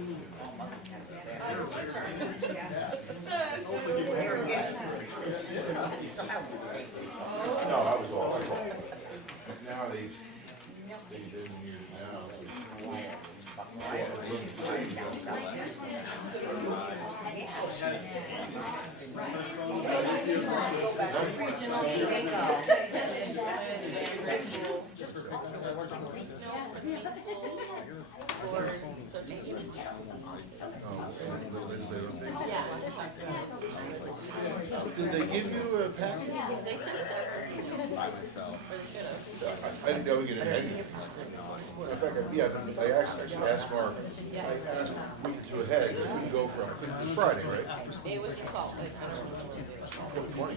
No, I was all. Now they've been here now. Did they give you a package? They sent it over by myself. Or they should have. I didn't know we get any. In fact, I actually asked Mark. I asked a week or two ahead. It couldn't go from Friday, right? It was the 12th. I don't remember. 20.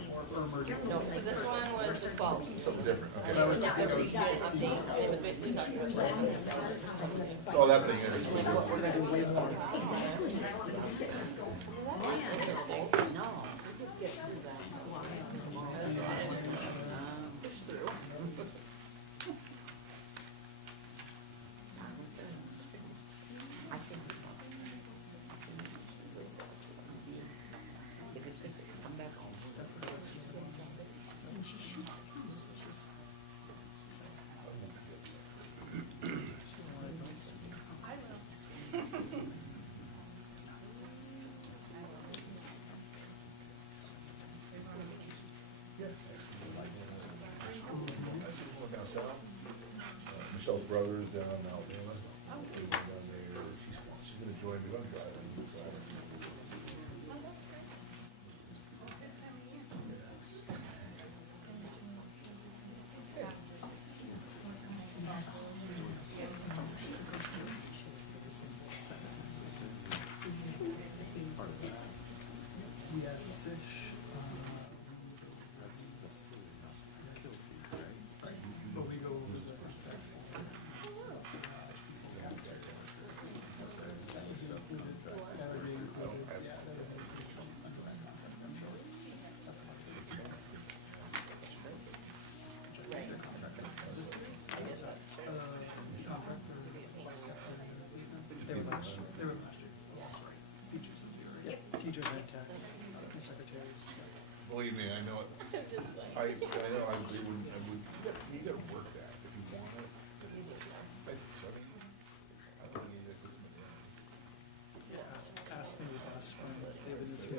No, so this one was the 12th. Something different. And Okay. it was the update, and it was basically talking about Oh, that thing is. interesting. Michelle's brother's down in Alabama. She's going to join the gun drive. Teachers and techs, and secretaries. Believe me, I know it. I know I wouldn't. You got to work that if you want it. I don't need it. Yeah, ask me this last one. David did too.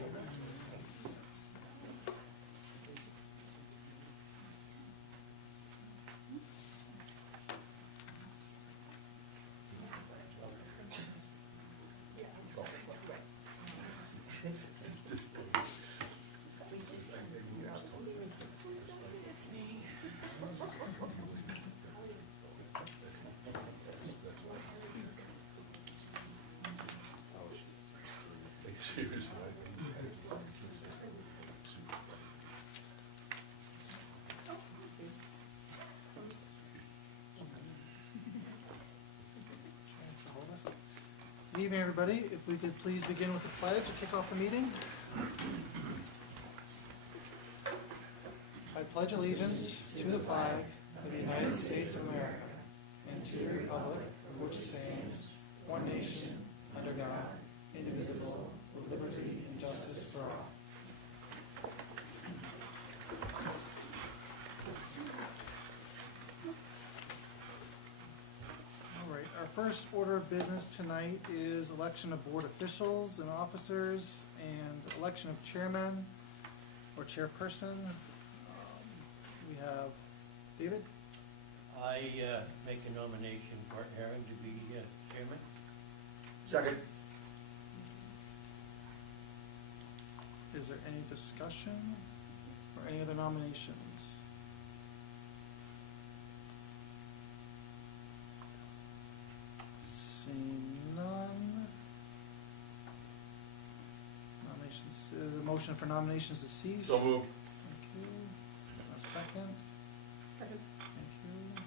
Seriously. Good evening, everybody. If we could please begin with the pledge to kick off the meeting. I pledge allegiance to the flag of the United States of America and to the republic for which it stands, one nation, under God, indivisible, with liberty and justice for all. All right, our first order of business tonight is election of board officials and officers and election of chairman or chairperson. We have David. I make a nomination for Aaron to be chairman. Second. Is there any discussion or any other nominations? Seeing none. Nominations, the motion for nominations to cease. So moved. Thank you. A second. Second. Thank you.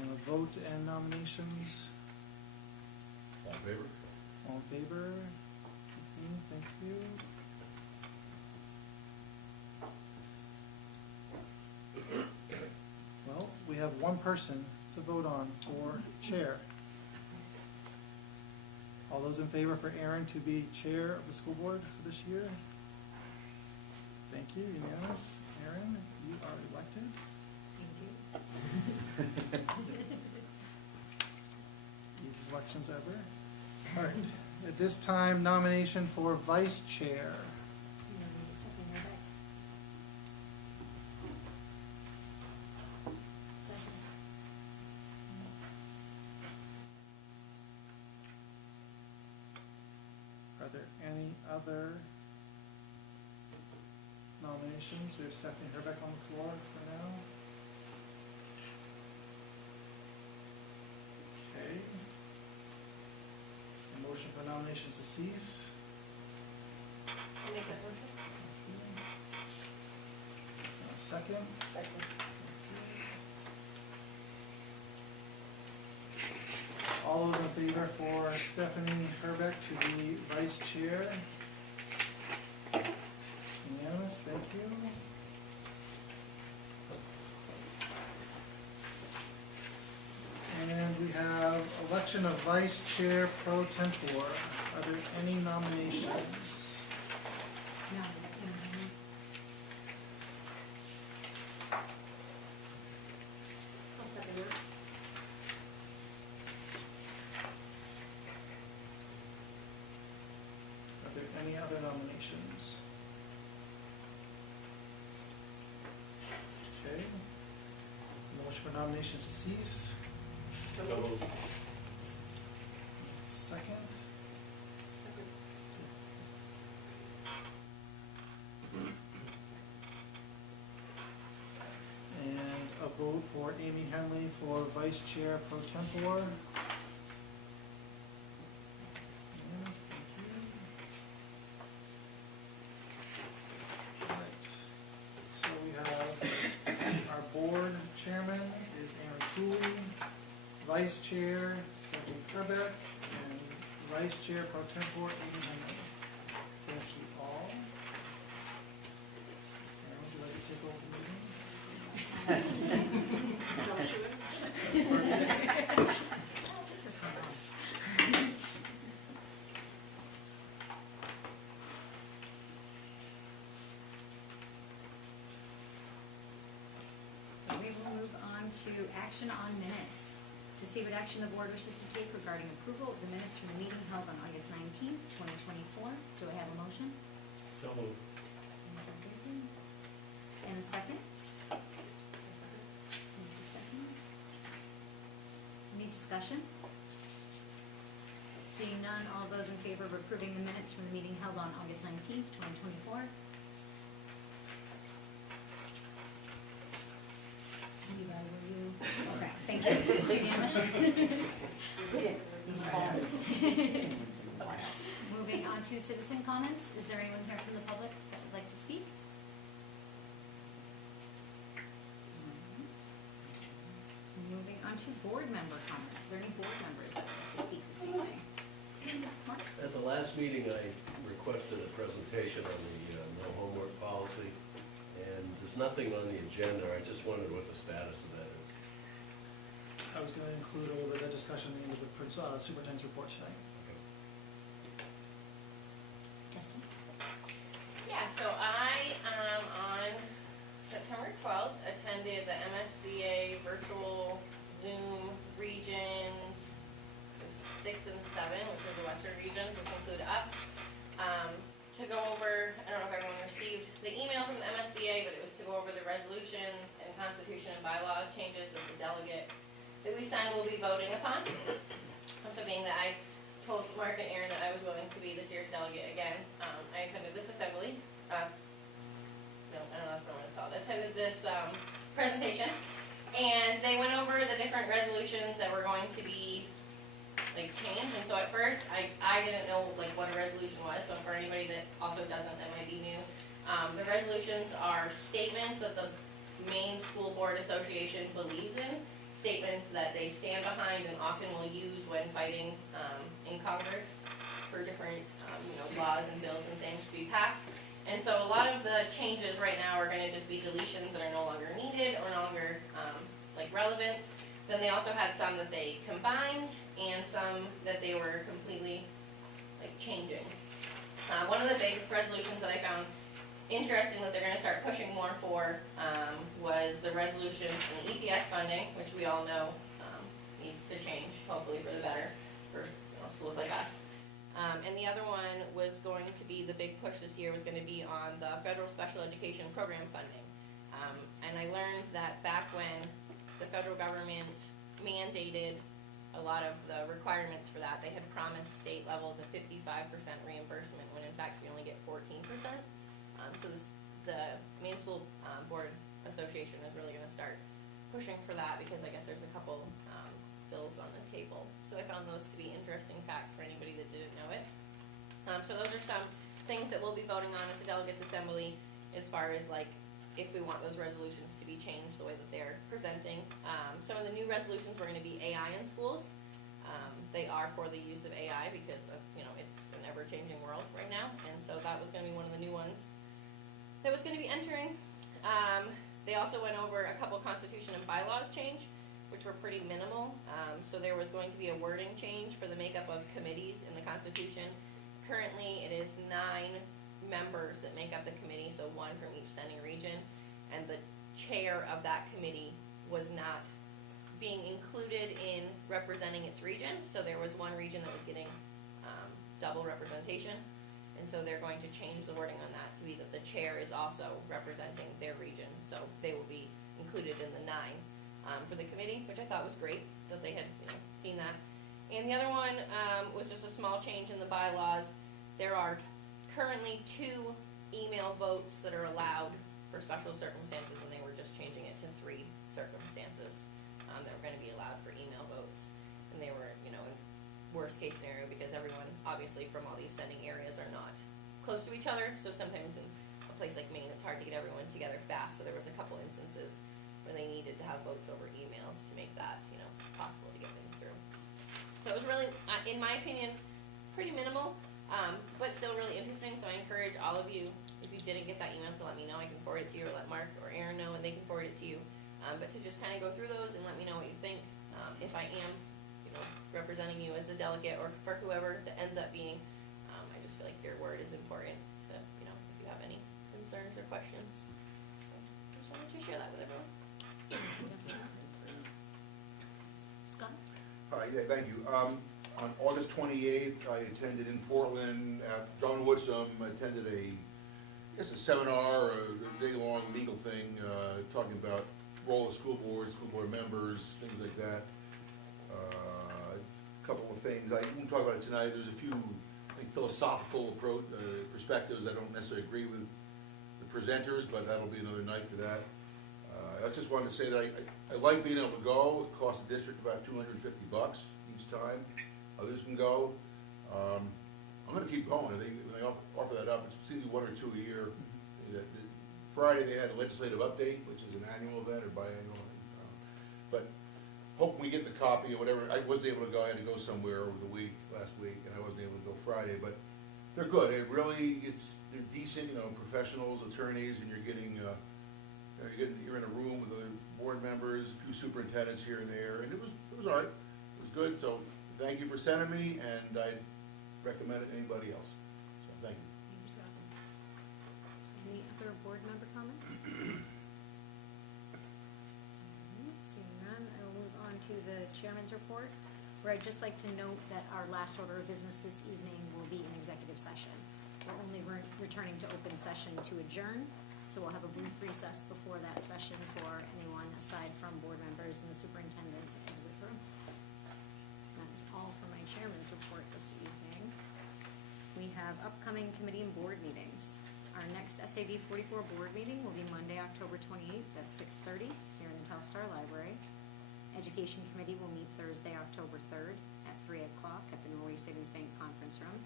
And a vote to end nominations. All in favor? All in favor? 15, thank you. Well, we have one person to to vote on for chair. All those in favor for Aaron to be chair of the school board for this year? Thank you, unanimous. Aaron, you are elected. Easiest elections ever. All right, at this time, nomination for vice chair. Are there any other nominations? We have Stephanie Herbeck on the floor for now. Okay. A motion for nominations to cease. I'll make that motion. Second. Second. All those in favor for Stephanie Herbeck to be vice chair? Unanimous, thank you. And we have election of vice chair pro tempore. Are there any nominations? No. I'll second that. Are there any other nominations? Okay. Motion for nominations to cease. So moved. Second. And a vote for Amy Henley for vice chair pro tempore. Yes, thank you. Right. So we have our board chairman is Aaron Cooley, vice chair Stephanie Herbeck, and vice chair pro tempore Amy Henley. Thank you all. Aaron, would you like to take over the meeting? So we will move on to action on minutes. To see what action the board wishes to take regarding approval of the minutes from the meeting held on August 19th, 2024. Do I have a motion? So moved. And a second? Thank you, Stephanie. Any discussion? Seeing none, all those in favor of approving the minutes from the meeting held on August 19th, 2024? Levi, were you? Okay, thank you. It's unanimous. Moving on to citizen comments. Is there anyone here from the public that would like to speak? Moving on to board member comments. Are there any board members that would like to speak this evening? Mark? At the last meeting, I requested a presentation on the no homework policy, and there's nothing on the agenda. I just wondered what the status of that is. I was going to include a little bit of discussion in the superintendent's report tonight. Justin? Yeah, so I, on September 12th, attended the MSBA virtual Zoom regions 6 and 7, which are the Western regions, which include us, to go over, I don't know if everyone received the email from the MSBA, but it was to go over the resolutions and constitution and bylaw changes that the delegate that we signed will be voting upon. So being that I told Mark and Aaron that I was willing to be this year's delegate again, I attended this assembly, no, I don't know if that's what it's called, I attended this presentation, and they went over the different resolutions that were going to be like changed. And so at first I didn't know like what a resolution was, so for anybody that also doesn't, that might be new, the resolutions are statements that the main school board association believes in, statements that they stand behind and often will use when fighting in Congress for different laws and bills and things to be passed. And so a lot of the changes right now are going to just be deletions that are no longer needed or no longer like relevant. Then they also had some that they combined and some that they were completely like changing. One of the big resolutions that I found interesting that they're going to start pushing more for was the resolution in the EPS funding, which we all know needs to change, hopefully for the better, for schools like us. And the other one was going to be, the big push this year was going to be on the federal special education program funding. And I learned that back when the federal government mandated a lot of the requirements for that, they had promised state levels of 55% reimbursement, when in fact we only get 14%. So the Maine School Board Association is really going to start pushing for that, because I guess there's a couple bills on the table. So I found those to be interesting facts for anybody that didn't know it. So those are some things that we'll be voting on at the Delegates Assembly, as far as like if we want those resolutions to be changed the way that they're presenting. Some of the new resolutions were going to be AI in schools. They are for the use of AI because of, it's an ever-changing world right now, and so that was going to be one of the new ones that was going to be entering. They also went over a couple constitution and bylaws change, which were pretty minimal. So there was going to be a wording change for the makeup of committees in the Constitution. Currently, it is 9 members that make up the committee, so 1 from each sending region, and the chair of that committee was not being included in representing its region. So there was one region that was getting double representation, and so they're going to change the wording on that to be that the chair is also representing their region, so they will be included in the 9 for the committee, which I thought was great that they had seen that. And the other one was just a small change in the bylaws. There are currently 2 email votes that are allowed for special circumstances, and they were just changing it to 3 circumstances that were going to be allowed for email votes. And they were, in worst case scenario, because everyone, obviously, from all these sending areas are not close to each other, so sometimes in a place like Maine, it's hard to get everyone together fast, so there was a couple instances where they needed to have votes over emails to make that, possible to get things through. So it was really, in my opinion, pretty minimal, but still really interesting. So I encourage all of you, if you didn't get that email, to let me know. I can forward it to you, or let Mark or Aaron know, and they can forward it to you. But to just kind of go through those and let me know what you think. If I am, representing you as a delegate, or for whoever that ends up being, I just feel like your word is important to, if you have any concerns or questions. So just wanted to share that with everyone. Scott? Yeah, thank you. On August 28th, I attended in Portland, John Woodson attended a seminar, a day-long legal thing, talking about role of school board members, things like that. A couple of things, I won't talk about it tonight. There's a few, I think, philosophical perspectives. I don't necessarily agree with the presenters, but that'll be another night for that. I just wanted to say that I like being able to go. It costs the district about $250 each time. Others can go. I'm going to keep going. When they offer that up, it's usually 1 or 2 a year. Friday they had a legislative update, which is an annual event or biannual. But hoping we get the copy or whatever. I wasn't able to go. I had to go somewhere over the week last week, and I wasn't able to go Friday. But they're good. They're decent, professionals, attorneys, and you're in a room with other board members, a few superintendents here and there, and it was all right. It was good. So thank you for sending me, and I'd recommend it to anybody else. So thank you. Thank you, Scott. Any other board member comments? Seeing none, I will move on to the chairman's report, where I'd just like to note that our last order of business this evening will be an executive session. We're only returning to open session to adjourn, so we'll have a brief recess before that session for anyone aside from board members and the superintendent to exit the room. That's all for my chairman's report this evening. We have upcoming committee and board meetings. Our next SAD44 board meeting will be Monday, October 28th at 6:30 here in the Telstar Library. Education Committee will meet Thursday, October 3rd at 3 o'clock at the Norway Savings Bank Conference Room.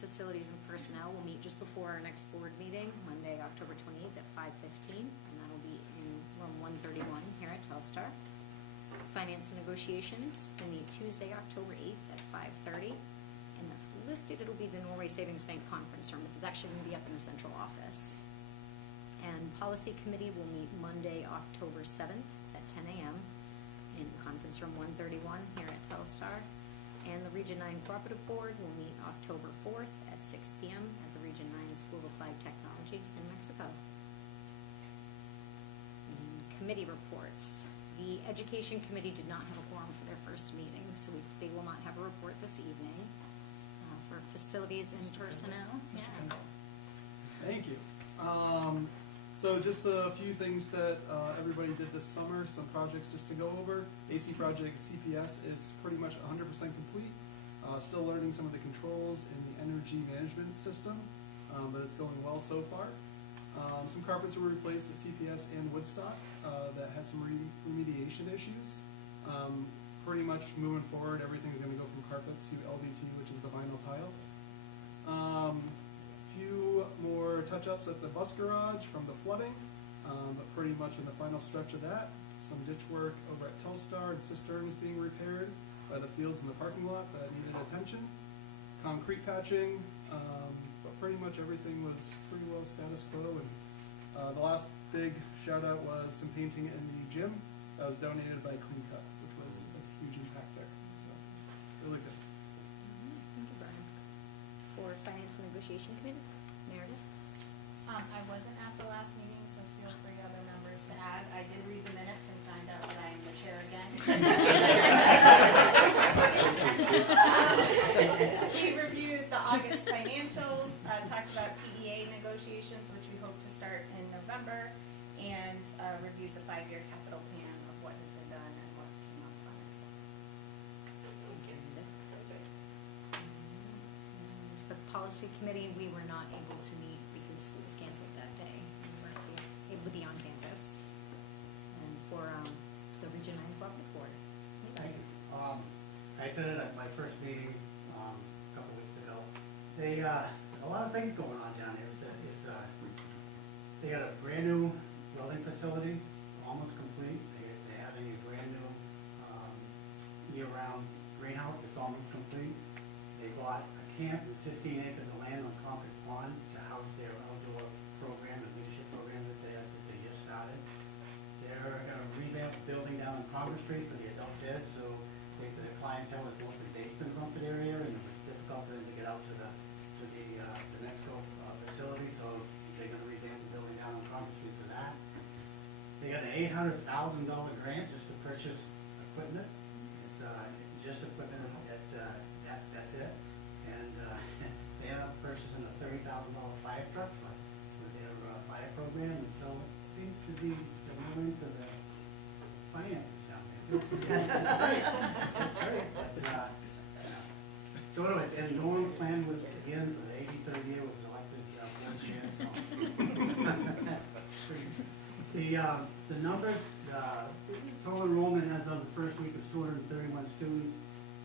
Facilities and Personnel will meet just before our next board meeting, Monday, October 28th at 5:15, and that'll be in room 131 here at Telstar. Finance and Negotiations will meet Tuesday, October 8th at 5:30, and that's listed. It'll be the Norway Savings Bank Conference Room, but it's actually going to be up in the central office. And Policy Committee will meet Monday, October 7th at 10 a.m. in Conference rooms from 131 here at Telstar. And the Region 9 Cooperative Board will meet October 4th at 6 p.m. at the Region 9 School of Applied Technology in Mexico. Committee reports. The Education Committee did not have a quorum for their first meeting, so they will not have a report this evening. For facilities and personnel, Mr. yeah. Kendall. Thank you. So just a few things that everybody did this summer, some projects just to go over. AC project CPS is pretty much 100% complete. Still learning some of the controls in the energy management system, but it's going well so far. Some carpets were replaced at CPS and Woodstock that had some remediation issues. Pretty much moving forward, everything's going to go from carpet to LVT, which is the vinyl tile. Few more touch-ups at the bus garage from the flooding, but pretty much in the final stretch of that. Some ditch work over at Telstar, and cisterns being repaired by the fields in the parking lot that needed attention. Concrete patching, but pretty much everything was pretty well status quo. And the last big shout out was some painting in the gym that was donated by Clean Cut, which was a huge impact there. So really good. Thank you, Brian. For Finance and Negotiation Committee, Meredith? I wasn't at the last meeting, so feel free other members to add. I did read the minutes and find out that I am the chair again. We reviewed the August financials, talked about TDA negotiations, which we hope to start in November, and reviewed the 5-year capital plan of what has been done and what came up on as well. The Policy Committee, we were not able to meet because school was canceled that day. We weren't able to be on campus. And for the Region 9 Cooperative Board. Thank you. I attended at my first meeting a couple weeks ago. They a lot of things going on down here. They got a brand new welding facility, almost complete. They're having a brand new year-round greenhouse. It's almost complete. They bought a camp with 15 acres of land on Concord Pond to house their outdoor program, the leadership program that they just started. They're going to revamp the building down on Congress Street for the adult ed, so the clientele is mostly based in the Rumford area, and it was difficult for them to get out to the next facility, so they're going to revamp the building down on Congress Street for that. They got an $800,000 grant just to purchase equipment. It's just equipment that's it. And they ended up purchasing a $30,000 fire truck for their fire program, and so it seems to be delivering to the finances down there. Great. But, so anyways, and Norm Plan was, again, for the 83rd year, was elected board chair, so. The numbers, total enrollment as of the first week was 231 students,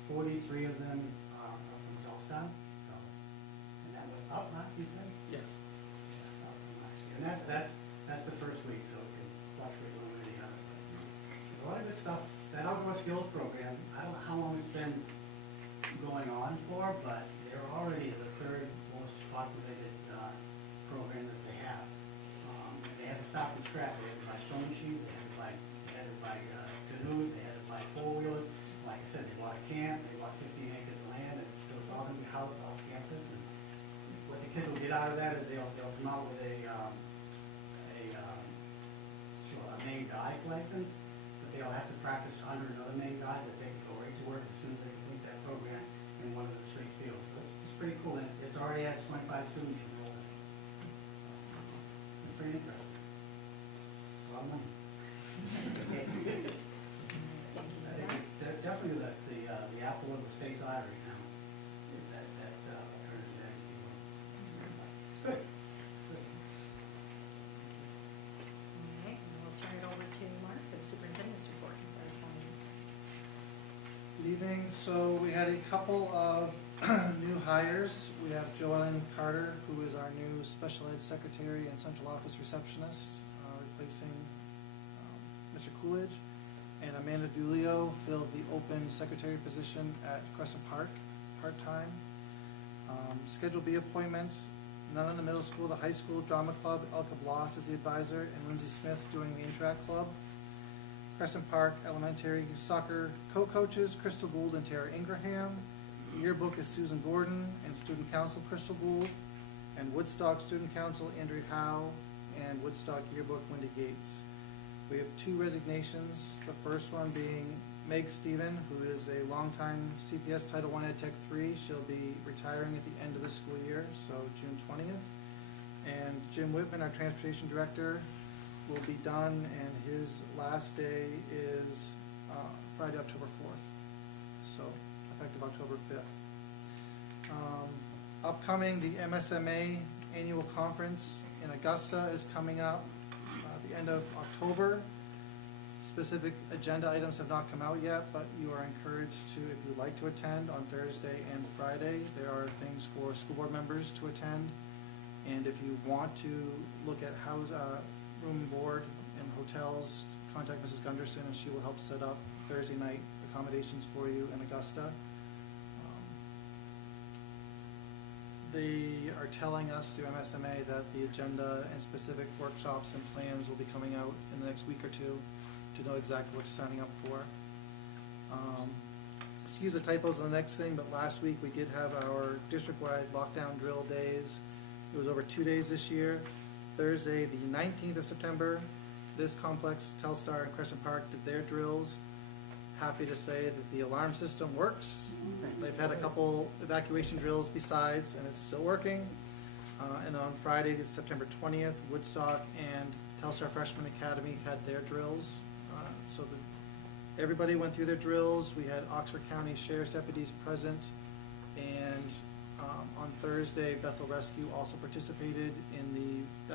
43 of them are from Telstar, so, and that was up, right, you said? Yes. Yeah, up from last year. And that's the first week, so it can fluctuate one way or the other. But a lot of good stuff. That outdoor skills program, I don't know how long it's been going on for, but they're already the third most populated program that they have. They had to start from scratch. They had to buy sewing machines, they had to buy canoes, they had to buy four-wheelers. Like I said, they bought a camp, they bought 15 acres of land, and so it's all going to be housed off campus. And what the kids will get out of that is they'll come out with a main guy's license, but they'll have to practice under another main guy that they can go right to work as soon as they complete that program in one of the three fields. So it's pretty cool, and it's already had 25 students enrolled in it. It's pretty interesting. A lot of money. I think it's definitely the apple of the state's eye right now. That alternative ag, if you will. It's good. All right, and we'll turn it over to Mark for the superintendent's report. Correspondence. Good evening. So we had a couple of new hires. We have Joellen Carter, who is our new special ed secretary and central office receptionist, replacing Mr. Coolidge. And Amanda Dulio filled the open secretary position at Crescent Park, part-time. Schedule B appointments, none in the middle school, the high school drama club, Elka Bloss as the advisor, and Lindsay Smith doing the Interact Club. Crescent Park Elementary soccer co-coaches, Crystal Gould and Tara Ingraham. Yearbook is Susan Gordon, and Student Council, Crystal Gould, and Woodstock Student Council, Andrew Howe, and Woodstock Yearbook, Wendy Gates. We have 2 resignations, the first one being Meg Stephen, who is a longtime CPS Title I Ed Tech 3. She'll be retiring at the end of the school year, so June 20th. And Jim Whitman, our Transportation Director, will be done, and his last day is Friday, October 4th, so effective October 5th. Upcoming, the MSMA Annual Conference in Augusta is coming up at the end of October. Specific agenda items have not come out yet, but you are encouraged to, if you'd like to attend on Thursday and Friday. There are things for school board members to attend, and if you want to look at room and board and hotels, contact Mrs. Gunderson, and she will help set up Thursday night accommodations for you in Augusta. They are telling us through MSMA that the agenda and specific workshops and plans will be coming out in the next week or two to know exactly what you're signing up for. Excuse the typos on the next thing, but last week we did have our district-wide lockdown drill days. It was over 2 days this year. Thursday, the 19th of September, this complex, Telstar and Crescent Park did their drills. Happy to say that the alarm system works. They've had a couple evacuation drills besides, and it's still working. And on Friday, September 20th, Woodstock and Telstar Freshman Academy had their drills. Everybody went through their drills. We had Oxford County Sheriff's deputies present, and on Thursday, Bethel Rescue also participated in the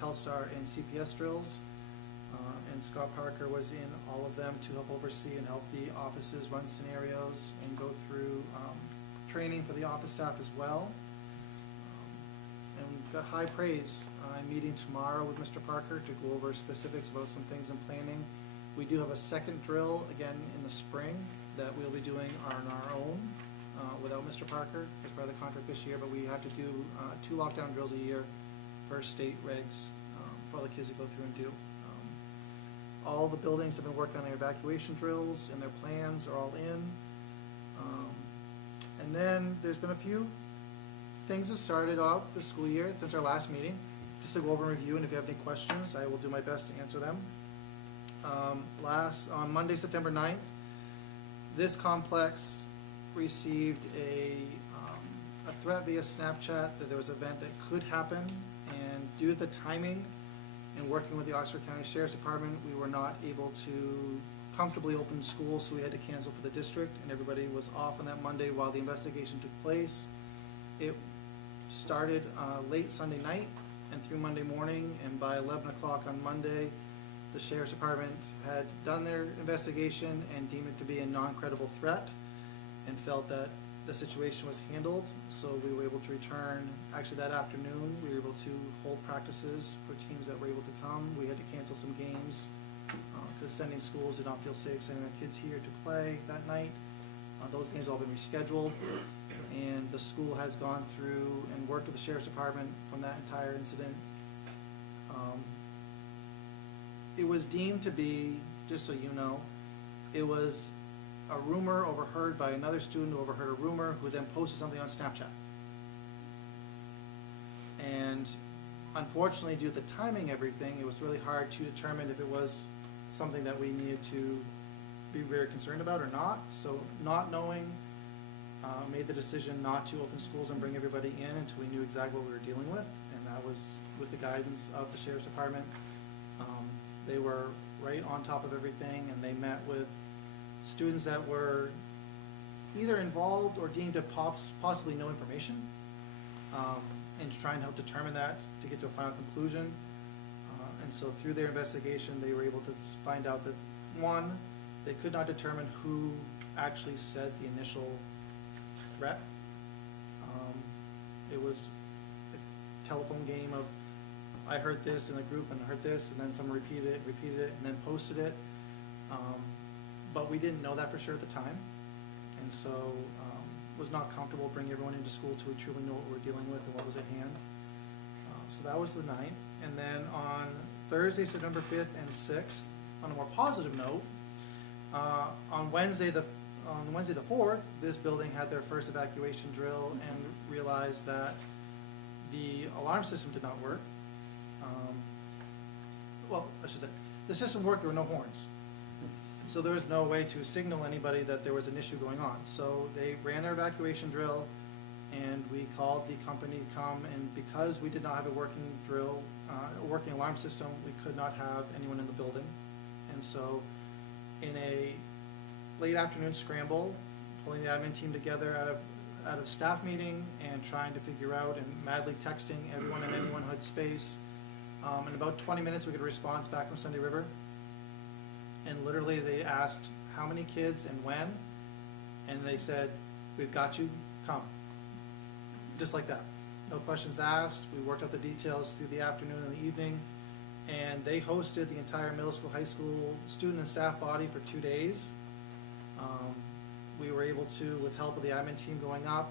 Telstar and CPS drills. And Scott Parker was in all of them to help oversee and help the offices run scenarios and go through training for the office staff as well. And we've got high praise. I'm meeting tomorrow with Mr. Parker to go over specifics about some things in planning. We do have a second drill again in the spring that we'll be doing on our own without Mr. Parker as part of the contract this year, but we have to do 2 lockdown drills a year for state regs for all the kids to go through and do. All the buildings have been working on their evacuation drills, and their plans are all in. And then there's been a few things that started off the school year since our last meeting. Just to go over and review, and if you have any questions, I will do my best to answer them. On Monday, September 9th, this complex received a threat via Snapchat that there was an event that could happen, and due to the timing and working with the Oxford County Sheriff's Department, we were not able to comfortably open school, so we had to cancel for the district, and everybody was off on that Monday while the investigation took place. It started late Sunday night and through Monday morning, and by 11 o'clock on Monday, the Sheriff's Department had done their investigation and deemed it to be a non-credible threat and felt that the situation was handled, so we were able to return. Actually, that afternoon, we were able to hold practices for teams that were able to come. We had to cancel some games because sending schools did not feel safe sending their kids here to play that night. Those games have all been rescheduled, and the school has gone through and worked with the Sheriff's Department from that entire incident. It was deemed to be, just so you know, it was a rumor overheard by another student who overheard a rumor, who then posted something on Snapchat. And unfortunately, due to the timing of everything, it was really hard to determine if it was something that we needed to be very concerned about or not. So not knowing, made the decision not to open schools and bring everybody in until we knew exactly what we were dealing with, and that was with the guidance of the Sheriff's Department. They were right on top of everything, and they met with students that were either involved or deemed to possibly know information, and to try and help determine that to get to a final conclusion. And so through their investigation, they were able to find out that, one, they could not determine who actually said the initial threat. It was a telephone game of, I heard this in a group and I heard this, and then someone repeated it, and then posted it. But we didn't know that for sure at the time, and so was not comfortable bringing everyone into school till we truly know what we're dealing with and what was at hand. So that was the 9th. And then on Thursday, September 5th and 6th, on a more positive note, on Wednesday the 4th, this building had their first evacuation drill and realized that the alarm system did not work. Well, I should say, the system worked, there were no horns. So there was no way to signal anybody that there was an issue going on. So they ran their evacuation drill, and we called the company to come, and because we did not have a working drill, a working alarm system, we could not have anyone in the building. And so in a late afternoon scramble, pulling the admin team together out of staff meeting and trying to figure out and madly texting everyone and anyone who had space, in about 20 minutes we got a response back from Sunday River. And literally they asked how many kids and when, and they said, we've got you, come. Just like that. No questions asked. We worked out the details through the afternoon and the evening, and they hosted the entire middle school, high school student and staff body for 2 days. We were able to, with help of the admin team going up,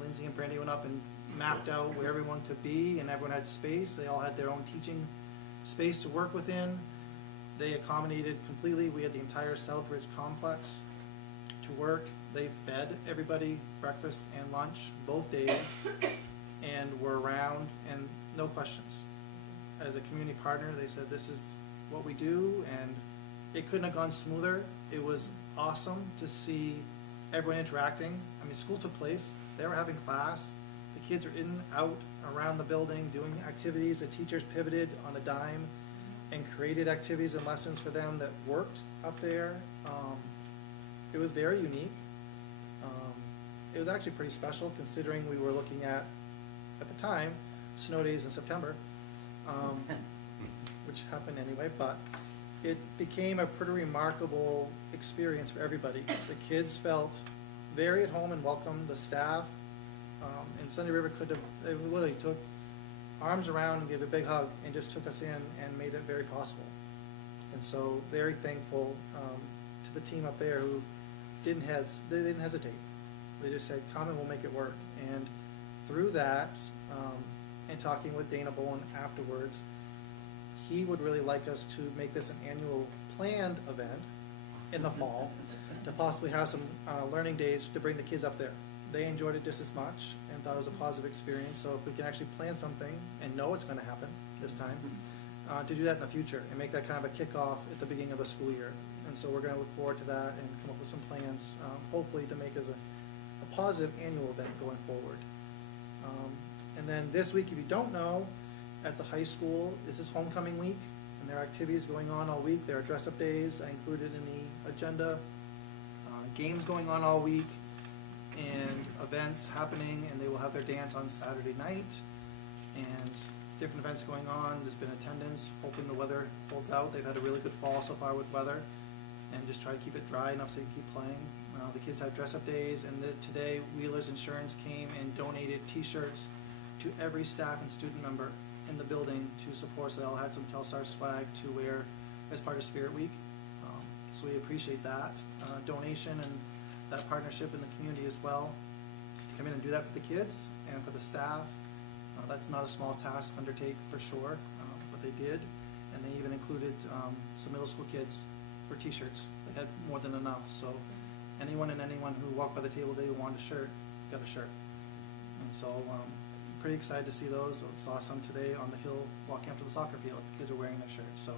Lindsay and Brandy went up and mapped out where everyone could be, and everyone had space. They all had their own teaching space to work within. They accommodated completely. We had the entire Southridge complex to work. They fed everybody breakfast and lunch both days and were around, and no questions. As a community partner, they said this is what we do, and it couldn't have gone smoother. It was awesome to see everyone interacting. I mean, school took place. They were having class. The kids are in, out, around the building doing activities. The teachers pivoted on a dime and created activities and lessons for them that worked up there. It was very unique. It was actually pretty special considering we were looking at the time, snow days in September, which happened anyway, but it became a pretty remarkable experience for everybody. The kids felt very at home and welcome. The staff and Sunday River they literally took arms around and gave a big hug and just took us in and made it very possible. And so very thankful to the team up there who they didn't hesitate. They just said, come and we'll make it work. And through that, and talking with Dana Bowen afterwards, he would really like us to make this an annual planned event in the fall to possibly have some learning days to bring the kids up there. They enjoyed it just as much and thought it was a positive experience. So if we can actually plan something and know it's going to happen this time, to do that in the future and make that kind of a kickoff at the beginning of the school year. And so we're going to look forward to that and come up with some plans, hopefully to make as a positive annual event going forward. And then this week, if you don't know, at the high school, this is homecoming week, and there are activities going on all week. There are dress-up days I included in the agenda, games going on all week, and events happening, and they will have their dance on Saturday night, and different events going on. There's been attendance, hoping the weather holds out. They've had a really good fall so far with weather, and just try to keep it dry enough so you can keep playing. The kids have dress-up days, and today Wheeler's Insurance came and donated T-shirts to every staff and student member in the building to support. So they all had some Telstar swag to wear as part of Spirit Week. So we appreciate that donation and that partnership in the community as well. To come in and do that for the kids and for the staff. That's not a small task to undertake for sure, but they did. And they even included some middle school kids for T-shirts. They had more than enough. So anyone who walked by the table today who wanted a shirt got a shirt. And so pretty excited to see those. I saw some today on the hill walking up to the soccer field. Kids are wearing their shirts. So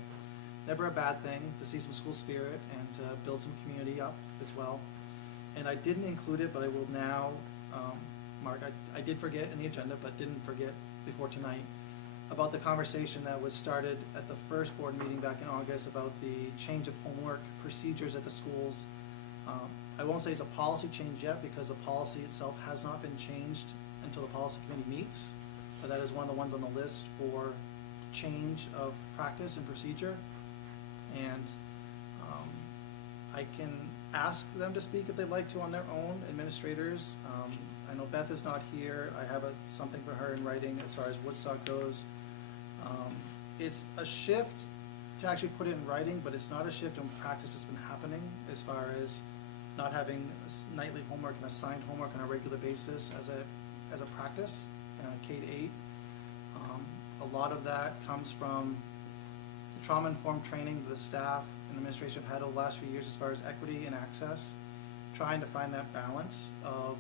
never a bad thing to see some school spirit and to build some community up as well. And I didn't include it, but I will now, Mark, I did forget in the agenda, but didn't forget before tonight, about the conversation that was started at the first board meeting back in August about the change of homework procedures at the schools. I won't say it's a policy change yet because the policy itself has not been changed until the policy committee meets, but that is one of the ones on the list for change of practice and procedure. And I can ask them to speak if they'd like to on their own, administrators. I know Beth is not here. I have something for her in writing as far as Woodstock goes. It's a shift to actually put it in writing, but it's not a shift in practice that's been happening as far as not having nightly homework and assigned homework on a regular basis as a practice, K-8. A lot of that comes from the trauma-informed training of the staff and administration have had over the last few years as far as equity and access, trying to find that balance of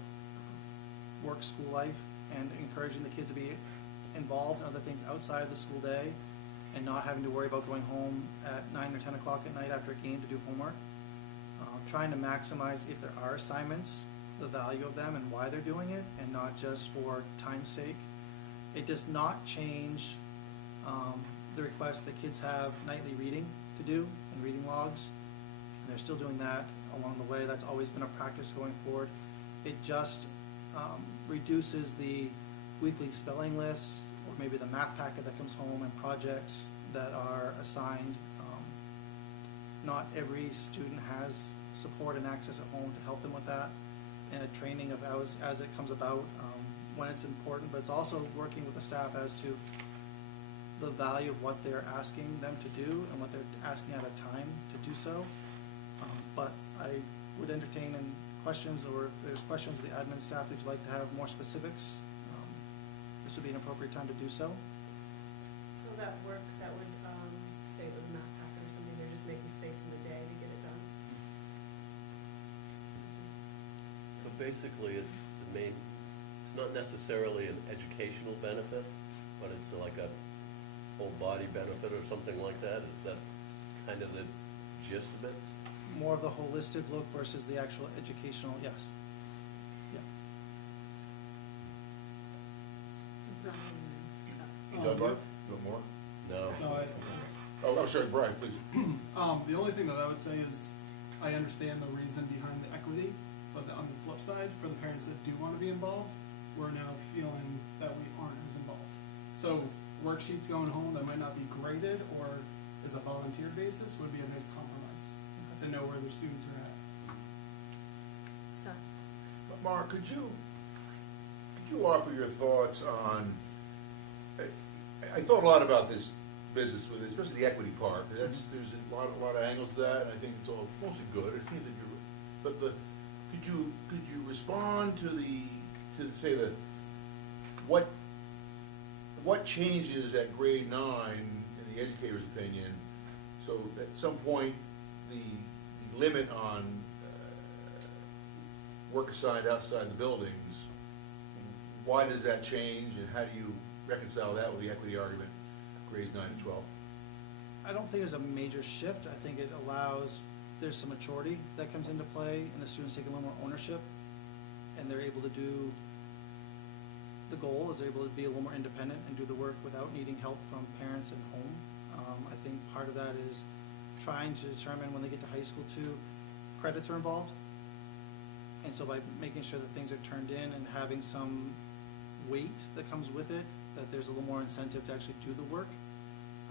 work, school life, and encouraging the kids to be involved in other things outside of the school day, and not having to worry about going home at 9 or 10 o'clock at night after a game to do homework. Trying to maximize, if there are assignments, the value of them and why they're doing it, and not just for time's sake. It does not change the request that kids have nightly reading to do and reading logs, and they're still doing that along the way. That's always been a practice going forward. It just reduces the weekly spelling lists, or maybe the math packet that comes home, and projects that are assigned. Not every student has support and access at home to help them with that, and a training of as it comes about when it's important, but it's also working with the staff as to the value of what they're asking them to do and what they're asking at a time to do so. But I would entertain any questions, or if there's questions of the admin staff that you'd like to have more specifics, this would be an appropriate time to do so. So that work, that would, say it was math packet or something, they're just making space in the day to get it done? So basically, it's not necessarily an educational benefit, but it's like a whole body benefit or something like that? Is that kind of the gist of it? More of the holistic look versus the actual educational, yes. Yeah. Brian and Scott. You done, Mark? You want more? No. No, Oh, I'm sorry, Brian, please. the only thing that I would say is, I understand the reason behind the equity, but on the flip side, for the parents that do want to be involved, we're now feeling that we aren't as involved. So worksheets going home that might not be graded or is a volunteer basis would be a nice compromise to know where their students are at. Scott? But Mark, could you offer your thoughts on, I thought a lot about this business with it, especially the equity part. There's a lot of angles to that, and I think it's all mostly good. It seems that but could you respond to what changes at grade 9 in the educator's opinion, so at some point the limit on work assigned outside the buildings, why does that change, and how do you reconcile that with the equity argument, grades 9 and 12? I don't think there's a major shift. I think it allows, there's some maturity that comes into play, and the students take a little more ownership, and they're able to do, the goal is they're able to be a little more independent and do the work without needing help from parents at home. I think part of that is trying to determine when they get to high school too, credits are involved. And so by making sure that things are turned in and having some weight that comes with it, that there's a little more incentive to actually do the work.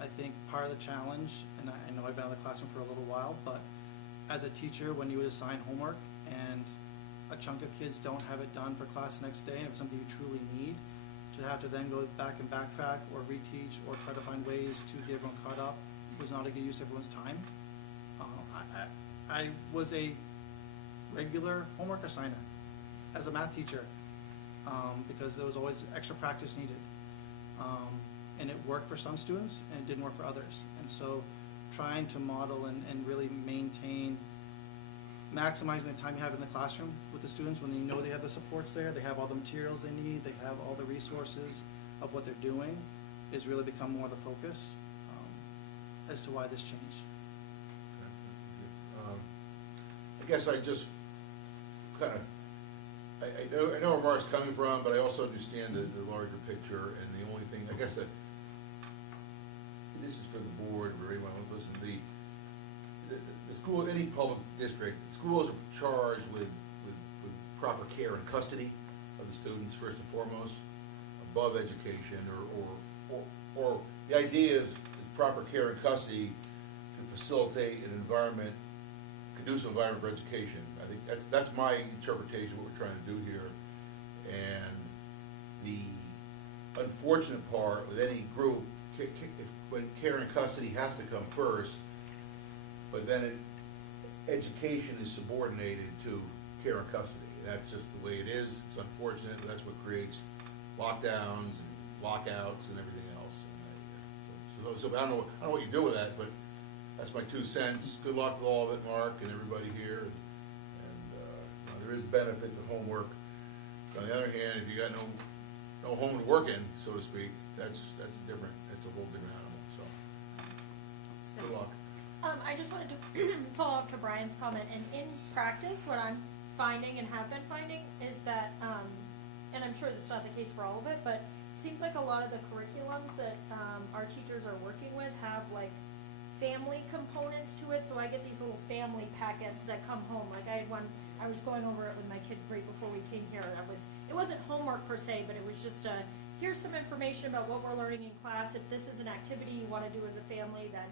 I think part of the challenge, and I know I've been out of the classroom for a little while, but as a teacher, when you would assign homework and a chunk of kids don't have it done for class the next day, and if it's something you truly need, to have to then go back and backtrack or reteach or try to find ways to get everyone caught up was not a good use of everyone's time. I was a regular homework assigner as a math teacher because there was always extra practice needed. And it worked for some students and it didn't work for others. And so trying to model and really maintain, maximizing the time you have in the classroom with the students when you know they have the supports there, they have all the materials they need, they have all the resources of what they're doing, is really become more the focus as to why this change. I guess I just kind of, I know where Mark's coming from, but I also understand the larger picture, and the only thing, I guess that, this is for the board, or anyone who wants to listen, the school, any public district, schools are charged with proper care and custody of the students, first and foremost, above education, or the idea is proper care and custody to facilitate an environment, conducive environment for education. I think that's my interpretation of what we're trying to do here. And the unfortunate part with any group, when care and custody has to come first, but then education is subordinated to care and custody. That's just the way it is. It's unfortunate, but that's what creates lockdowns and lockouts and everything else. So I don't know what you do with that, but that's my 2 cents. Good luck with all of it, Mark, and everybody here. And there is benefit to homework. On the other hand, if you got no home to work in, so to speak, that's different. That's a whole different animal. So, good luck. I just wanted to follow up to Brian's comment, and in practice, what I'm finding and have been finding is that, and I'm sure that's not the case for all of it, but it seems like a lot of the curriculums that our teachers are working with have like family components to it, so I get these little family packets that come home. Like I had one, I was going over it with my kid right before we came here, and it wasn't homework per se, but it was just here's some information about what we're learning in class. If this is an activity you want to do as a family, then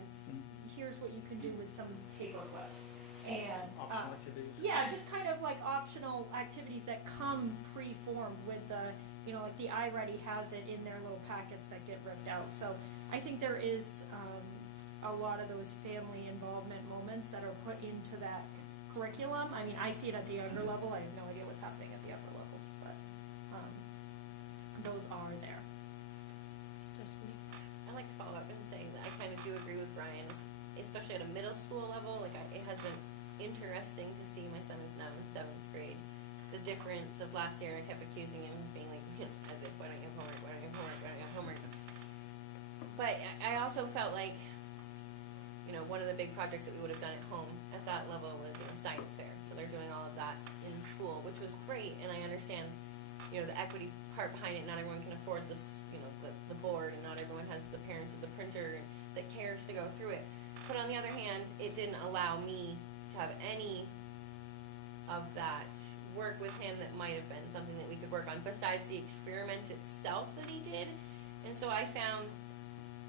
here's what you can do with some paper clips. And Optional activities. yeah, just kind of like optional activities that come pre-formed with the, like the iReady has it in their little packets that get ripped out. So I think there is a lot of those family involvement moments that are put into that curriculum. I mean, I see it at the younger level. I have no idea what's happening at the upper levels, but those are there. I'd like to follow up and say that I kind of do agree with Brian, especially at a middle school level. Like it has been interesting to see, my son is now in 7th grade, the difference of last year. I kept accusing him of being like, as if, why don't you have homework, why don't you have homework, why don't you have homework? But I also felt like, one of the big projects that we would have done at home at that level was, science fair. So they're doing all of that in school, which was great, and I understand, the equity part behind it. Not everyone can afford this, the board, and not everyone has the parents with the printer that cares to go through it. But on the other hand, it didn't allow me to have any of that work with him that might have been something that we could work on besides the experiment itself that he did. And so I found,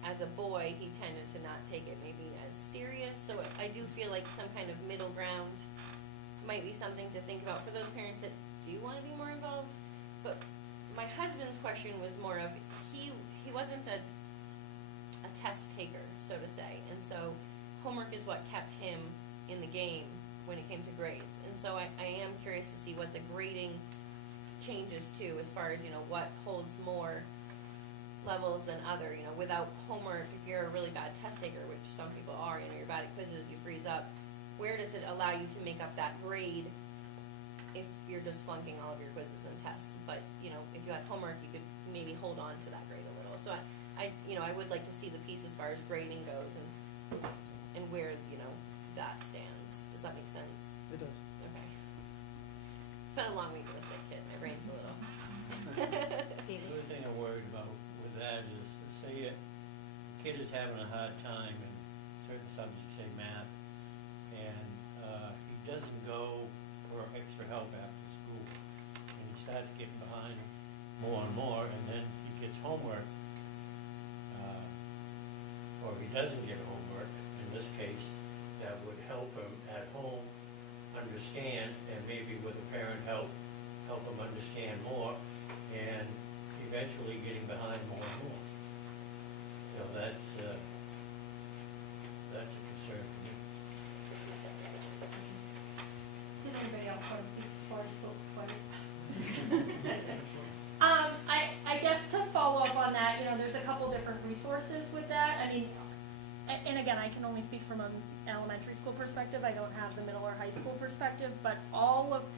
as a boy, he tended to not take it maybe as serious. So I do feel like some kind of middle ground might be something to think about for those parents that do want to be more involved. But my husband's question was more of, he wasn't a test taker, so to say, and so homework is what kept him in the game when it came to grades. And so I am curious to see what the grading changes to, as far as what holds more levels than other. Without homework, if you're a really bad test taker, which some people are, you're bad at quizzes, you freeze up, where does it allow you to make up that grade if you're just flunking all of your quizzes and tests? But if you had homework, you could maybe hold on to that grade a little. So I would like to see the piece as far as grading goes and where that stands. Does that make sense? It does. Okay. It's been a long week with a sick kid. My brain's a little. David? The only thing I'm worried about with that is, say a kid is having a hard time in certain subjects, say math, and he doesn't go for extra help after school, and he starts getting behind more and more, and then he gets homework, or he doesn't get homework, in this case, that would help him at home understand, and maybe with a parent help him understand more, and eventually getting behind more and more. That's a concern for me. Did anybody else want to speak before I spoke twice? I guess to follow up on that, there's a couple different resources with that. I mean, and again, I can only speak from an elementary school perspective. I don't have the middle or high school perspective, but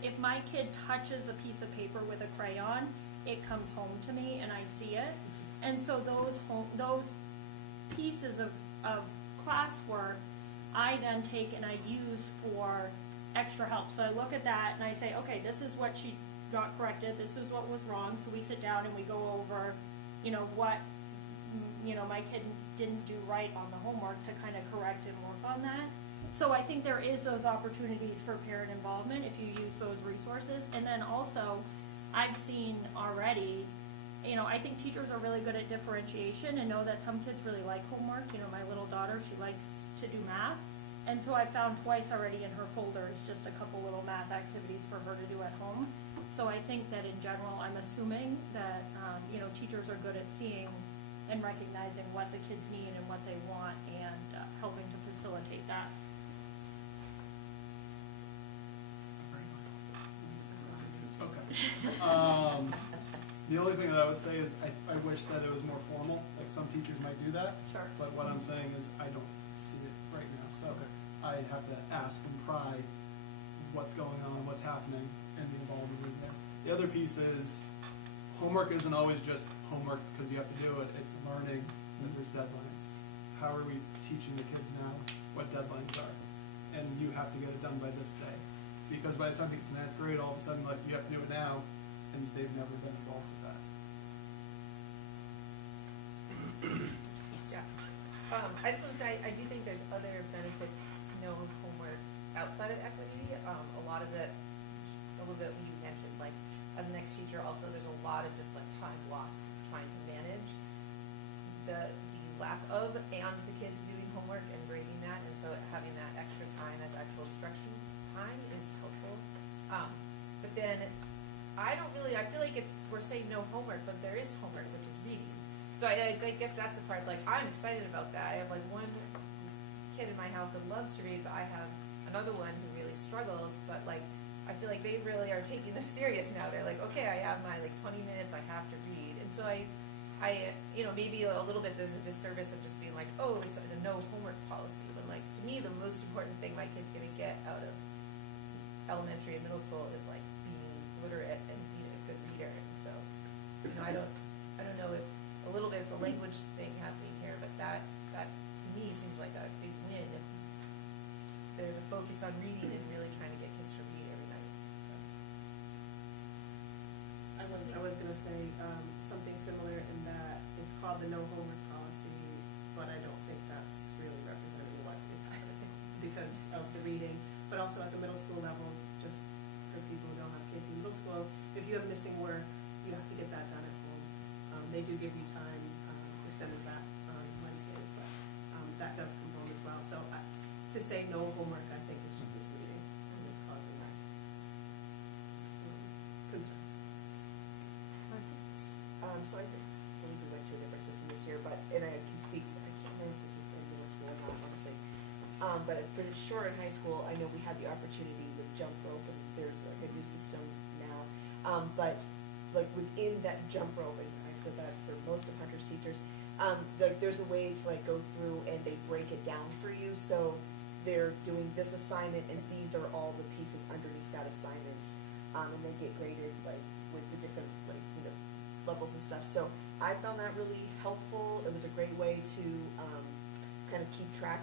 if my kid touches a piece of paper with a crayon, it comes home to me and I see it. And so those pieces of classwork, I then take and I use for extra help. So I look at that and I say, okay, this is what she got corrected, this is what was wrong. So we sit down and we go over, what, my kid didn't do right on the homework to kind of correct and work on that. So I think there is those opportunities for parent involvement if you use those resources. And then also, I've seen already, I think teachers are really good at differentiation and know that some kids really like homework. My little daughter, she likes to do math. And so I found twice already in her folders just a couple little math activities for her to do at home. So I think that in general, I'm assuming that, teachers are good at seeing and recognizing what the kids need and what they want and helping to facilitate that. Okay. The only thing that I would say is I wish that it was more formal. Like some teachers might do that. Sure. But what I'm saying is I don't see it right now. I have to ask and pry what's going on, what's happening, and be involved in it. The other piece is homework isn't always just homework because you have to do it. It's learning that there's deadlines. How are we teaching the kids now what deadlines are? And you have to get it done by this day. Because by the time they get to 9th grade, all of a sudden, like, you have to do it now, and they've never been involved with that. Yeah. I just want to say, I do think there's other benefits to know homework outside of equity. A lot of it, a little bit you mentioned, like, as an ex-teacher also, there's a lot of just like time lost trying to manage the lack of and the kids doing homework and grading that, and so having that extra time as actual instruction time is helpful. But then I feel like we're saying no homework, but there is homework, which is reading. So I guess that's the part, like, I'm excited about that. I have like one kid in my house that loves to read, but I have another one who really struggles, but like, I feel like they really are taking this serious now. They're like, okay, I have my like 20 minutes, I have to read. And so I maybe a little bit there's a disservice of just being like, oh, it's a no homework policy. When like, to me, the most important thing my kid's gonna get out of elementary and middle school is like being literate and being a good reader. And so, I don't know if a little bit it's a language thing happening here, but that to me seems like a big win if there's a focus on reading and really trying to get kids to read every night. So. I was gonna say, something similar in that it's called the no homework policy, but I don't think that's really representing what is happening because of the reading. But also at the middle school level, just for people who don't have kids in middle school, if you have missing work, you have to get that done at home. They do give you time, extended that on Wednesdays, but that does come home as well. So to say no homework, I think is just misleading and is causing that concern. So I believe we went to a different system this year, but, and I can speak, I can't remember if this was for middle school or not, honestly. But for the short in high school, I know we had the opportunity with jump rope, and there's like a new system now. But like within that jump rope, and I feel that for most of Hunter's teachers, there's a way to like go through and they break it down for you. So they're doing this assignment, and these are all the pieces underneath that assignment, and they get graded like with the different like levels and stuff. So I found that really helpful. It was a great way to kind of keep track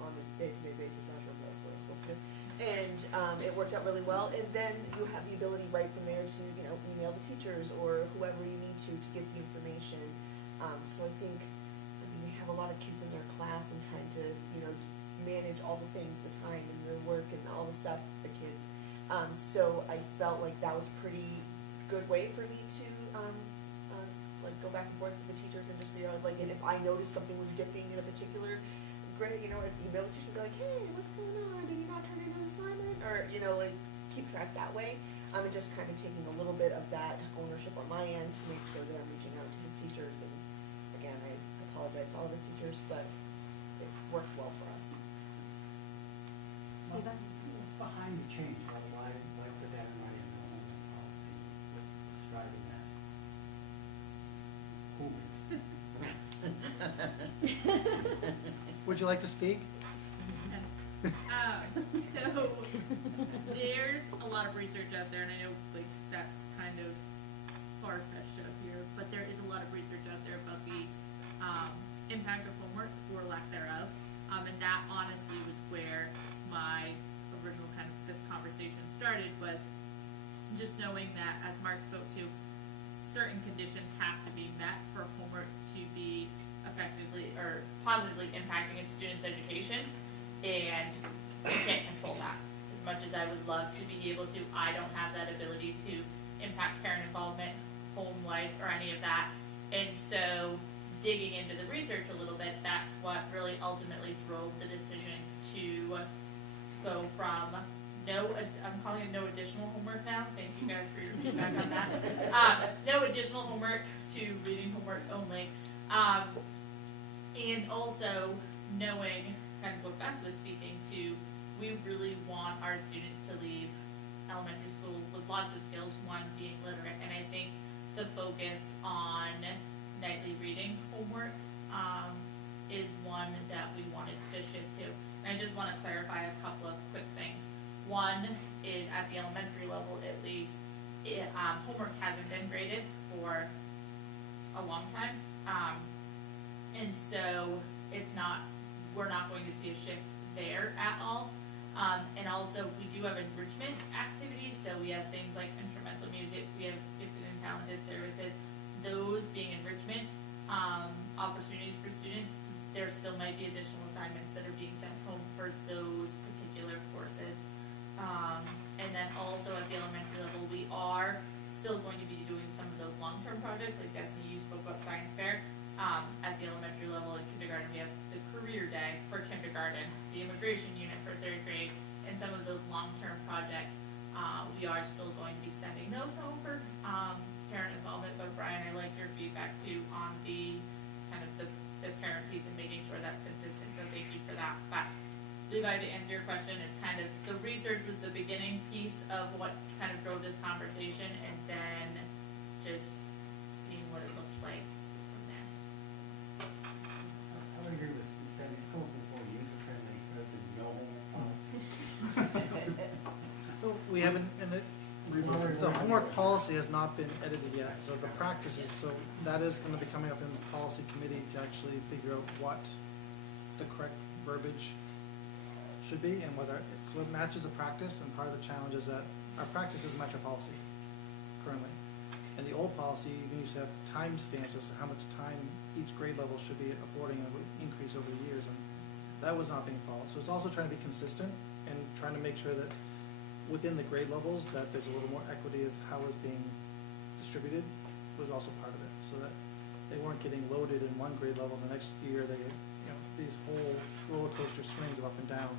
on a day-to-day basis. Not sure what I'm supposed to do. And it worked out really well. And then you have the ability right from there to email the teachers or whoever you need to get the information. So I think we have a lot of kids in their class and trying to manage all the things, the time and the work and all the stuff, the kids. So I felt like that was a pretty good way for me to like go back and forth with the teachers and just be like, and if I noticed something was dipping in a particular grade, I'd email the teacher and be like, hey, what's going on? Did you not turn in an assignment? Or like keep track that way. And just kind of taking a little bit of that ownership on my end to make sure that I'm reaching out to his teachers. And again, I apologize to all of his teachers, but it worked well for us. What's behind the change? Why put that in writing, the homework policy? What's driving that? Who is? Would you like to speak? So there's a lot of research out there, and I know like that's kind of far-fetched out here, but there is a lot of research out there about the impact of homework or lack thereof, and that honestly was where my original kind of this conversation started, was just knowing that, as Mark spoke to, certain conditions have to be met for homework to be effectively or positively impacting a student's education, and you can't control that. As much as I would love to be able to, I don't have that ability to impact parent involvement, home life, or any of that. And so digging into the research a little bit, that's what really ultimately drove the decision to go from I'm calling it no additional homework now. Thank you guys for your feedback on that. No additional homework to reading homework only. And also knowing, kind of what Beth was speaking to, we really want our students to leave elementary school with lots of skills, one being literate, and I think the focus on nightly reading homework is one that we wanted to shift to. I just wanna clarify a couple of quick things. One is at the elementary level at least, homework hasn't been graded for a long time. And so we're not going to see a shift there at all. And also, we do have enrichment activities, so we have things like instrumental music, we have gifted and talented services. Those being enrichment opportunities for students, there still might be additional assignments that are being sent home for those particular courses. And then also at the elementary level, we are still going to be doing some of those long-term projects, like Destiny, you spoke about science fair. At the elementary level in kindergarten, we have the career day for kindergarten, the immigration unit for third grade, and some of those long-term projects. We are still going to be sending those home for parent involvement, but Brian, I like your feedback too on the kind of the parent piece and making sure that's consistent, so thank you for that. But to answer your question, it's kind of, the research was the beginning piece of what kind of drove this conversation, and then just seeing what it looked like from there. I would agree with Stephanie, it's going for user-friendly, rather than no policy. So we haven't, and the homework policy has not been edited yet, so the practices, so that is gonna be coming up in the policy committee to actually figure out what the correct verbiage should be and whether it matches a practice, and part of the challenge is that our practice doesn't match our policy currently. And the old policy, you used to have time stamps as to how much time each grade level should be affording, and it would increase over the years, and that was not being followed. So it's also trying to be consistent and trying to make sure that within the grade levels, that there's a little more equity as how it's being distributed was also part of it, so that they weren't getting loaded in one grade level, the next year they get, these whole roller coaster swings of up and down.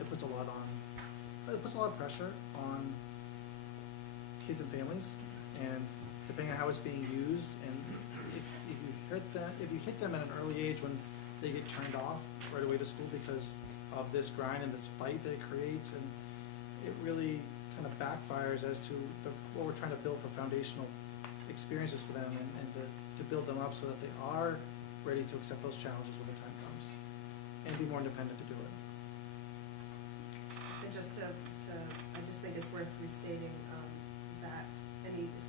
It puts a lot of pressure on kids and families, and depending on how it's being used, and if you hit them at an early age when they get turned off right away to school because of this grind and this fight that it creates, and it really kind of backfires as to what we're trying to build for foundational experiences for them, and to build them up so that they are ready to accept those challenges when the time comes, and be more independent to do it. And just I just think it's worth restating, that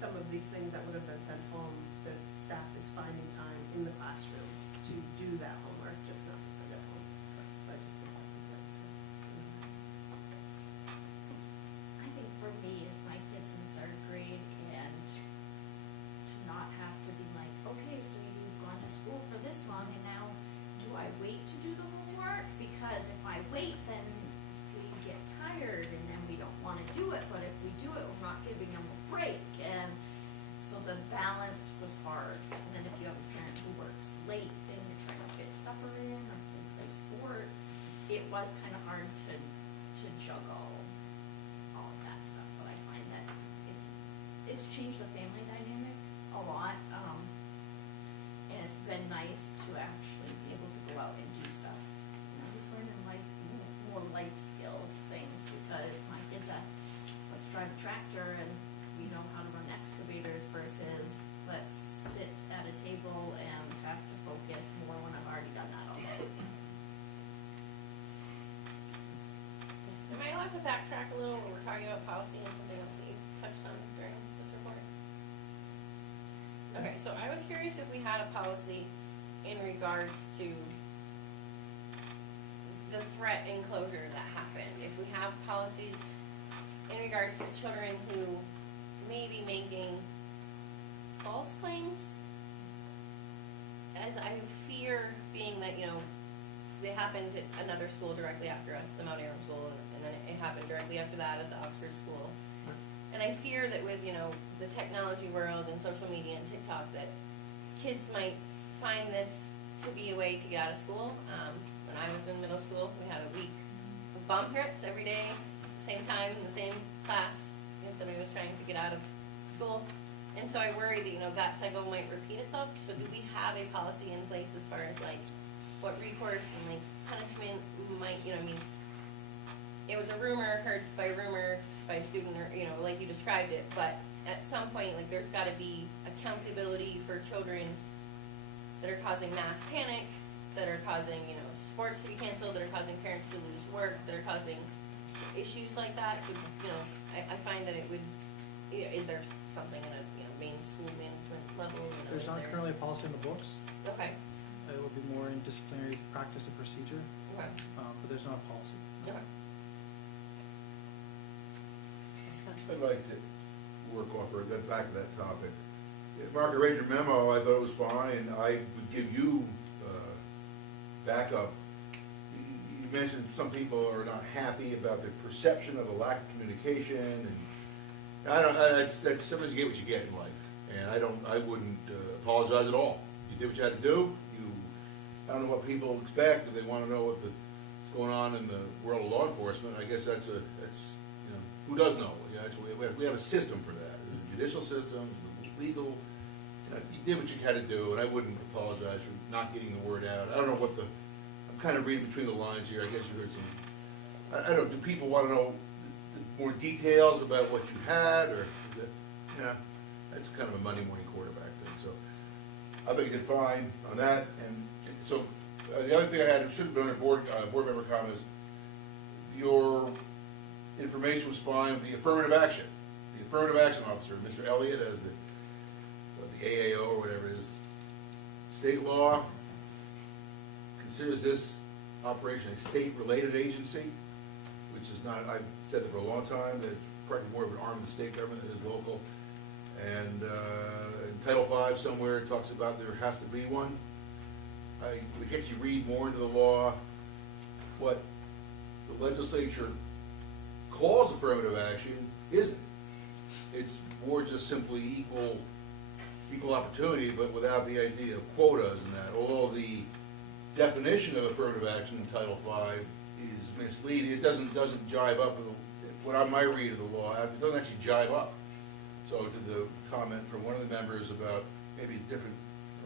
some of these things that would have been sent home, the staff is finding time in the classroom to do that homework, just not to send it home. So I just think that's important. I think for me, is my kids in third grade, and to not have to be like, okay, so you've gone to school for this long, and now do I wait to do the homework? Because if I wait, then we get tired, and then we don't want to do it, but if we do it, we're not giving them a break, and so the balance was hard. And then if you have a parent who works late, then you're trying to fit supper in, or play sports, it was kind of hard to juggle all of that stuff, but I find that it's changed the family dynamic a lot, and it's been nice to actually be able to go out and do stuff. Just learning more life skill things, because my kids let's drive a tractor and we know how to run excavators versus let's sit at a table and have to focus more when I've already done that already. Am I allowed to backtrack a little when we're talking about policy and something else that you touched on during this report? Okay, so I was curious if we had a policy in regards to the threat enclosure that happened. If we have policies in regards to children who may be making false claims, as I fear being that, they happened at another school directly after us, the Mount Aram school, and then it happened directly after that at the Oxford school. And I fear that with, the technology world and social media and TikTok, that kids might find this to be a way to get out of school. When I was in middle school, we had a week of bomb threats every day, same time, in the same class. Somebody was trying to get out of school. And so I worry that, that cycle might repeat itself. So do we have a policy in place as far as, what recourse and, punishment might, it was a rumor, heard by rumor, by a student, or, like you described it, but at some point, there's gotta be accountability for children that are causing mass panic, that are causing, sports to be canceled, that are causing parents to lose work, that are causing issues like that. So, you know, I find that it would, you know, is there something at a, you know, main school management level? You know, There's is not there- currently a policy in the books. Okay, It will be more in disciplinary practice and procedure, okay, but there's not a policy. okay. I'd like to work off, or get back to that topic. Margaret, read your memo, I thought it was fine, I would give you, backup. You mentioned some people are not happy about the perception of a lack of communication, and I don't, that's, sometimes you get what you get in life, and I wouldn't apologize at all. You did what you had to do, I don't know what people expect, if they wanna know what's going on in the world of law enforcement, I guess that's, you know, who does know? You know, we have a system for that, there's a judicial system, there's legal, you know, you did what you had to do, and I wouldn't apologize for not getting the word out. I don't know what I'm kind of reading between the lines here, I guess you heard some, I don't know, do people wanna know more details about what you had, or, is it, you know, that's kind of a Monday morning quarterback thing, so. I think you did fine on that, and so, the other thing I had, it should have been under board member comments, your information was fine, the affirmative action officer, Mr. Elliott, as the AAO or whatever it is. State law considers this operation a state-related agency, which is not, I've said that for a long time, that it's probably more of an arm of the state government than it is local. And in Title V somewhere, it talks about there has to be one. We get you read more into the law, what the legislature calls affirmative action isn't. It's more just simply equal opportunity, but without the idea of quotas and that. Although the definition of affirmative action in Title V is misleading, it doesn't jive up with what my read of the law. It doesn't actually jive up. So to the comment from one of the members about maybe different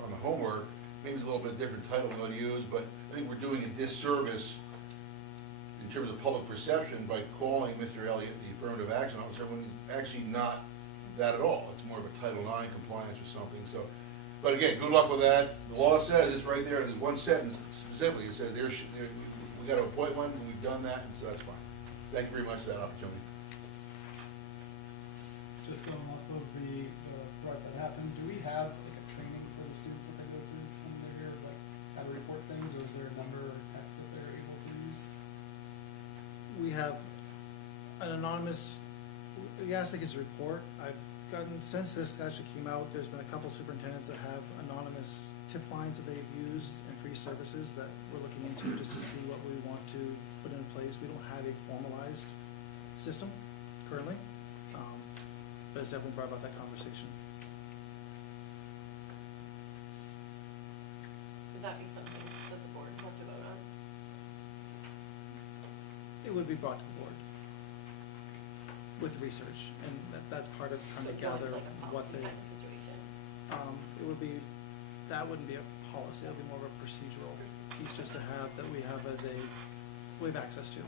on the homework, maybe it's a little bit different title we're going to use, but I think we're doing a disservice in terms of public perception by calling Mr. Elliott the affirmative action officer when he's actually not that at all. It's more of a Title IX compliance or something. So, but again, good luck with that. The law says it's right there. There's one sentence specifically. It says we got to appoint one, and we've done that, and so that's fine. Thank you very much for that opportunity. Just going off of the part that happened, do we have like a training for the students that they go through when they're here, like how to report things, or is there a number or text that they're able to use? We have an anonymous, he asked like his report. I've gotten, since this actually came out, there's been a couple superintendents that have anonymous tip lines that they've used and free services that we're looking into just to see what we want to put in place. We don't have a formalized system currently, but it's definitely brought about that conversation. Would that be something that the board would have to vote on? It would be brought to the board with research, and that's part of trying to So more gather like a what policy they, kind of situation. it would be, that wouldn't be a policy, it would be more of a procedural piece just to have, that we have as a, we have access to.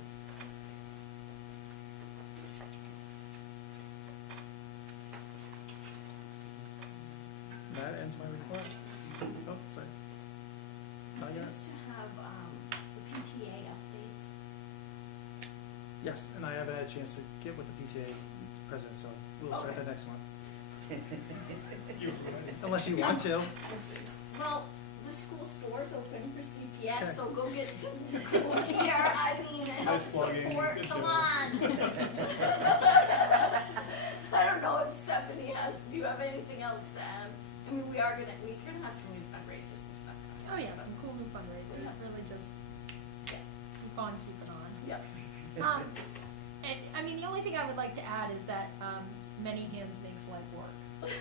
That ends my report. Oh, sorry. Not yet. Just to have, the PTA updates. Yes, and I haven't had a chance to get with the PTA president, so we'll start that next month. Unless you want to. Well, the school store's open for CPS, Okay. so go get some here, I mean, help Nice plugging. support, Good come job. on. I don't know if Stephanie has, do you have anything else to add? I mean, we're gonna have some new fundraisers and stuff coming up. Oh, yeah, so- some cool new fundraisers, Yeah. really just Yeah. keep on keeping on. Yep. And, I mean, the only thing I would like to add is that, many hands makes light work.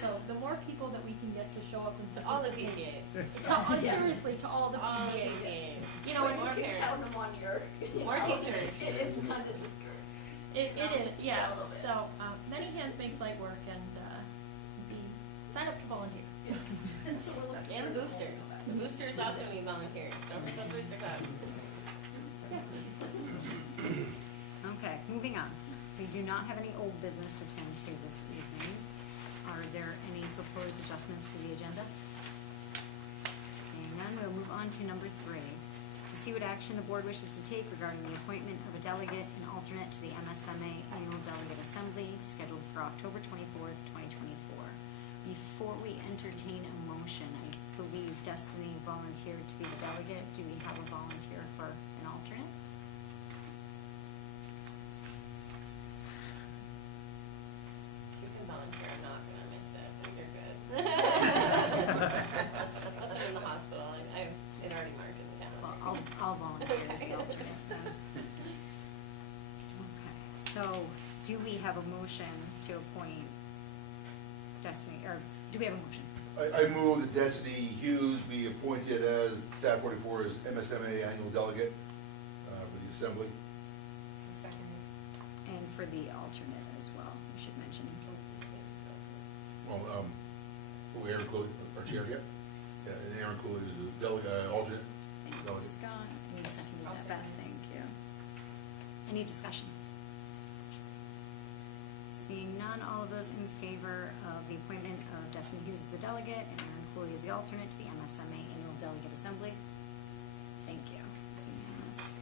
So the more people that we can get to show up and To all the participate- PTAs. Yeah. Seriously, to all the All the PTAs. PTAs. You know, and More you can count parents. them on your. More teachers. It's kind of discouraging. It is, Yeah, yeah, a little bit. so, many hands makes light work, and, sign up to volunteer. And so we're looking And the for- boosters. The boosters also need volunteering. Don't forget the booster club. Okay, moving on. We do not have any old business to tend to this evening. Are there any proposed adjustments to the agenda? Seeing none, we'll move on to number 3. to see what action the board wishes to take regarding the appointment of a delegate and alternate to the MSMA Annual Delegate Assembly scheduled for October 24th, 2024. Before we entertain a motion, I believe Destiny volunteered to be the delegate. Do we have a volunteer for an alternate? You can volunteer, I'm not gonna miss it, you're good. Unless I'm in the hospital, it already marked in the Well, calendar. I'll volunteer as the Okay. alternate then. Okay, so do we have a motion to appoint Destiny, or do we have a motion? I move that Destiny Hughes be appointed as SAD44's MSMA annual delegate for the assembly. Second. And for the alternate as well, we should mention. Well, Aaron Cooley, our chair, yeah. Yeah, and Aaron Cooley is the delegate, alternate. Thank you, Delegate. Scott, and you seconded I'll that, Beth, second. thank you. Any discussion? Seeing none, all of those in favor of the appointment of Destiny Hughes as the delegate and Aaron Cooley as the alternate to the MSMA Annual Delegate Assembly? Thank you. It's unanimous.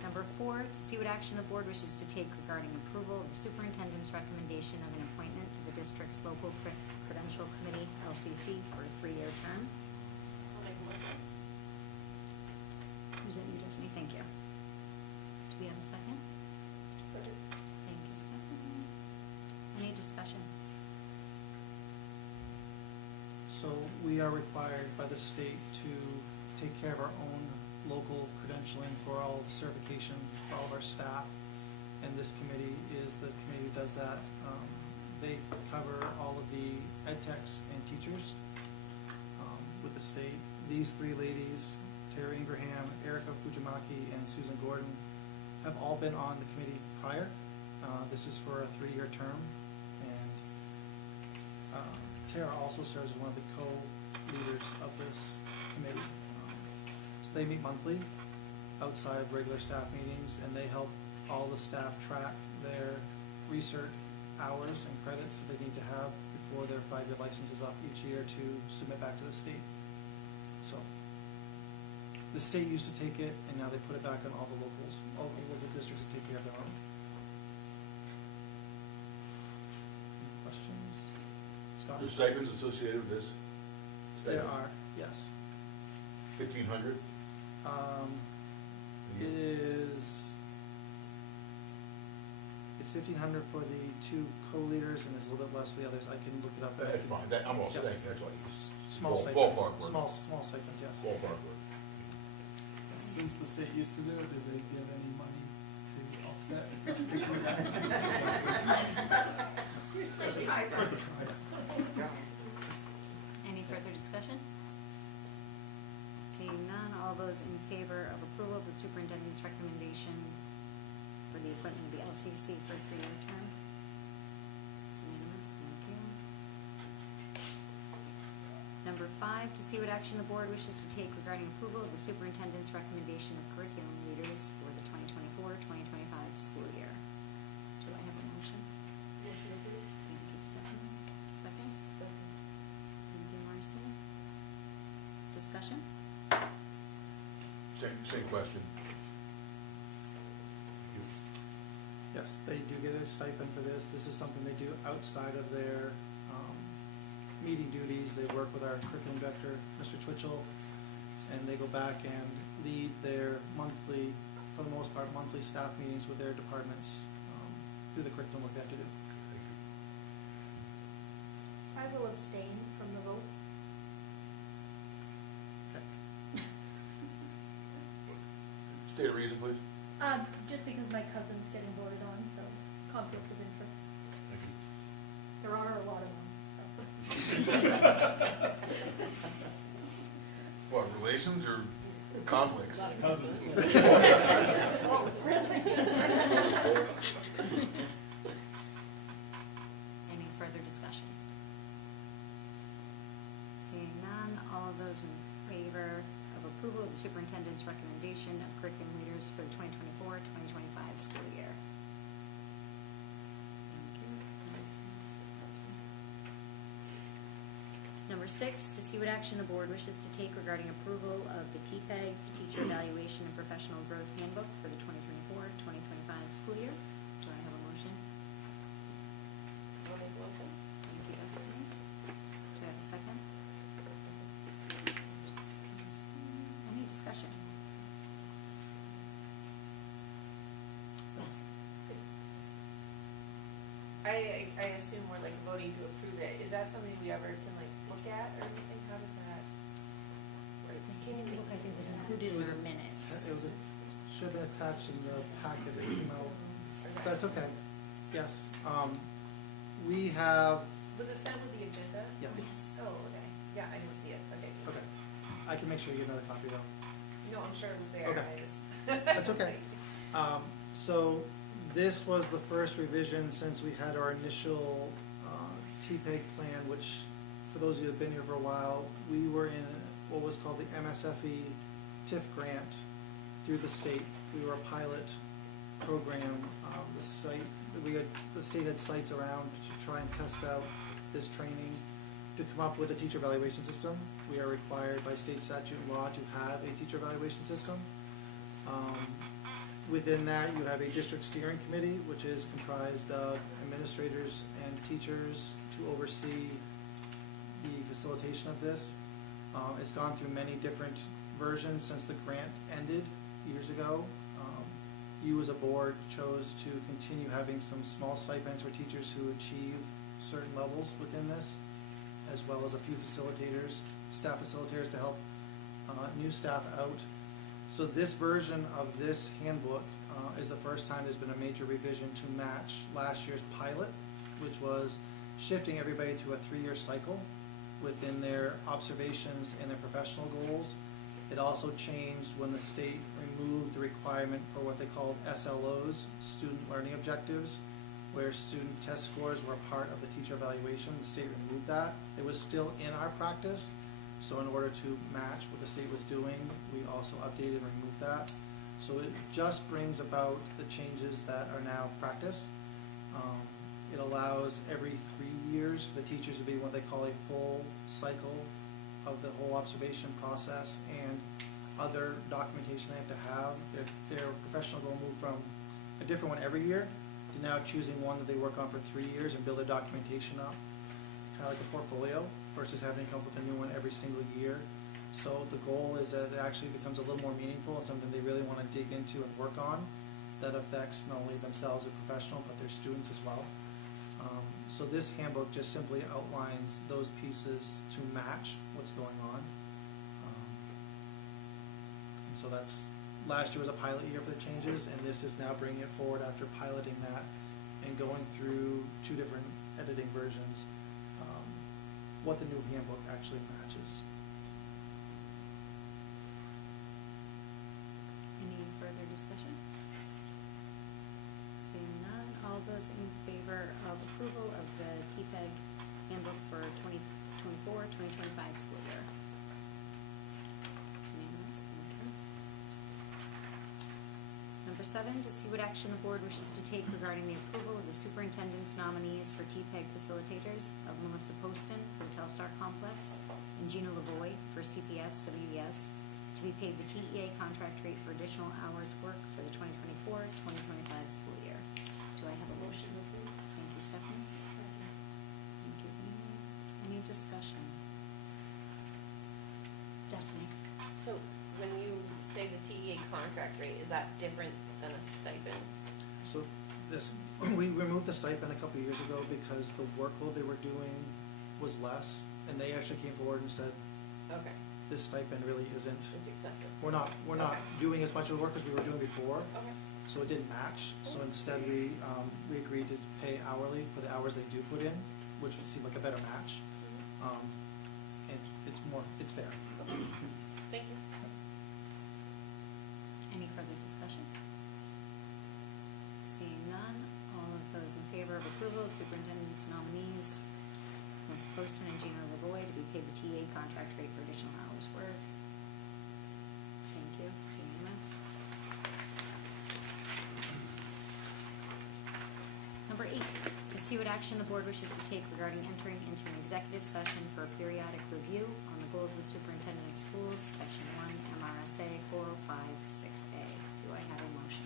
Number 4, to see what action the board wishes to take regarding approval of the superintendent's recommendation of an appointment to the district's local credential committee, LCC, for a 3-year term. I'll make a motion. Is that you, Destiny? Thank you. Do we have a second? Thank you, Stephanie. Any discussion? So we are required by the state to take care of our own local credentialing for all certification for all of our staff. And this committee is the committee who does that. They cover all of the ed techs and teachers with the state. These 3 ladies, Tara Ingraham, Erica Fujimaki, and Susan Gordon, have all been on the committee prior. This is for a 3-year term, and Tara also serves as one of the co-leaders of this committee. So they meet monthly outside of regular staff meetings, and they help all the staff track their research hours and credits that they need to have before their 5-year license is up each year to submit back to the state. So the state used to take it, and now they put it back on all the locals, all the local districts to take care of their own. Any questions? Scott? There's stipends associated with this? There Stipends? are, yes. 1,500? It is, it's 1,500 for the 2 co-leaders, and it's a little bit less for the others. I can look it up. That's fine, I'm also Yeah. thinking, that's why. Small stipends. Ballpark work. Small stipends, yes. Ballpark work. Since the state used to do it, did they give any money to offset? us taking that? You're such a high Any further discussion? Seeing none, all those in favor of approval of the superintendent's recommendation for the appointment of the LCC for a 3-year term? It's unanimous, thank you. Number 5, to see what action the board wishes to take regarding approval of the superintendent's recommendation of curriculum leaders for the 2024-2025 school year. Do I have a motion? Thank you, Stephanie. Second? Thank you, Marcy. Discussion? Same question. Yes, they do get a stipend for this. This is something they do outside of their meeting duties. They work with our curriculum director, Mr. Twitchell, and they go back and lead their monthly, for the most part, monthly staff meetings with their departments, do the curriculum work they have to do. I will abstain from the vote. Okay. State a reason, please. Just because my cousin's getting voted on, so conflict of interest. Thank you. There are a lot of them, What, relations or conflicts? Cousins. Any further discussion? Seeing none, all of those in favor of approval of the superintendent's recommendation of curriculum leaders for the 2024-2025 school year? Thank you. Number Number 6, to see what action the board wishes to take regarding approval of the TPEG, Teacher Evaluation and Professional Growth Handbook for the 2024-2025 school year. Do I have a motion? I'll make a motion. Thank you, Destiny. Do I have a second? Any discussion? I assume we're like voting to approve it. Is that something we ever can like look at or anything? How does that work? The handbook, I think, was included in our minutes. It was, should have been attached in the packet that came out. That's okay. Yes. We have, Was it sent with the agenda? yeah, Yes. Oh, okay. Yeah, I didn't see it. Okay. okay. I can make sure you get another copy though. No, I'm sure it was there. Okay. I just. That's okay. So this was the first revision since we had our initial TPEG plan, which, for those of you who have been here for a while, we were in what was called the MSFE TIF grant through the state. We were a pilot program. The state had sites around to try and test out this training to come up with a teacher evaluation system. We are required by state statute and law to have a teacher evaluation system. Within that, you have a district steering committee, which is comprised of administrators and teachers to oversee the facilitation of this. It's gone through many different versions since the grant ended years ago. You as a board chose to continue having some small stipends for teachers who achieve certain levels within this, as well as a few facilitators, staff facilitators to help new staff out. So this version of this handbook is the first time there's been a major revision to match last year's pilot, which was shifting everybody to a 3-year cycle within their observations and their professional goals. It also changed when the state removed the requirement for what they called SLOs, student learning objectives, where student test scores were a part of the teacher evaluation. The state removed that. It was still in our practice, so in order to match what the state was doing, we also updated and removed that. So it just brings about the changes that are now practiced. It allows every 3 years for the teachers to be what they call a full cycle of the whole observation process and other documentation they have to have. If their professional goal moved from a different one every year to now choosing one that they work on for 3 years and build their documentation up, kind of like a portfolio, versus having to come up with a new one every single year. So the goal is that it actually becomes a little more meaningful and something they really want to dig into and work on that affects not only themselves as a professional, but their students as well. So this handbook just simply outlines those pieces to match what's going on. And so that's, last year was a pilot year for the changes, and this is now bringing it forward after piloting that and going through 2 different editing versions, what the new handbook actually matches. Any further discussion? Seeing none, all those in favor of approval of the TPEG handbook for 2024-2025 school year? It's unanimous, thank you. Number 7, to see what action the board wishes to take regarding the approval of the superintendent's nominees for TPEG facilitators of Melissa Poston for the Telstar Complex and Gina Lavoie for CPS WES to be paid the TEA contract rate for additional hours work for the 2024-2025 school year. Do I have a motion? Thank you, Stephanie. Thank you, Amy. Any discussion? Destiny? So when you say the TEA contract rate, is that different than a stipend? So this, we removed the stipend a couple of years ago because the workload they were doing was less, and they actually came forward and said, Okay, this stipend really isn't, it's excessive. we're not Okay. doing as much of the work as we were doing before, Okay. so it didn't match. So instead we agreed to pay hourly for the hours they do put in, which would seem like a better match. And it's fair. Thank you. Any further discussion? Seeing none, all of those in favor of approval of superintendent's nominees, Melissa Poston and Gina Lavoie, to be paid the TA contract rate for additional hours worked. Thank you, it's unanimous. Number 8, to see what action the board wishes to take regarding entering into an executive session for a periodic review on the goals of the superintendent of schools, section 1, MRSA 4056A. Do I have a motion?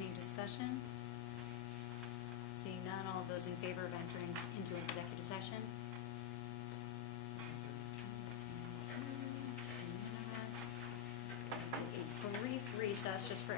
Any discussion? Seeing none, all those in favor of entering into executive session? It's unanimous. Take a brief recess just for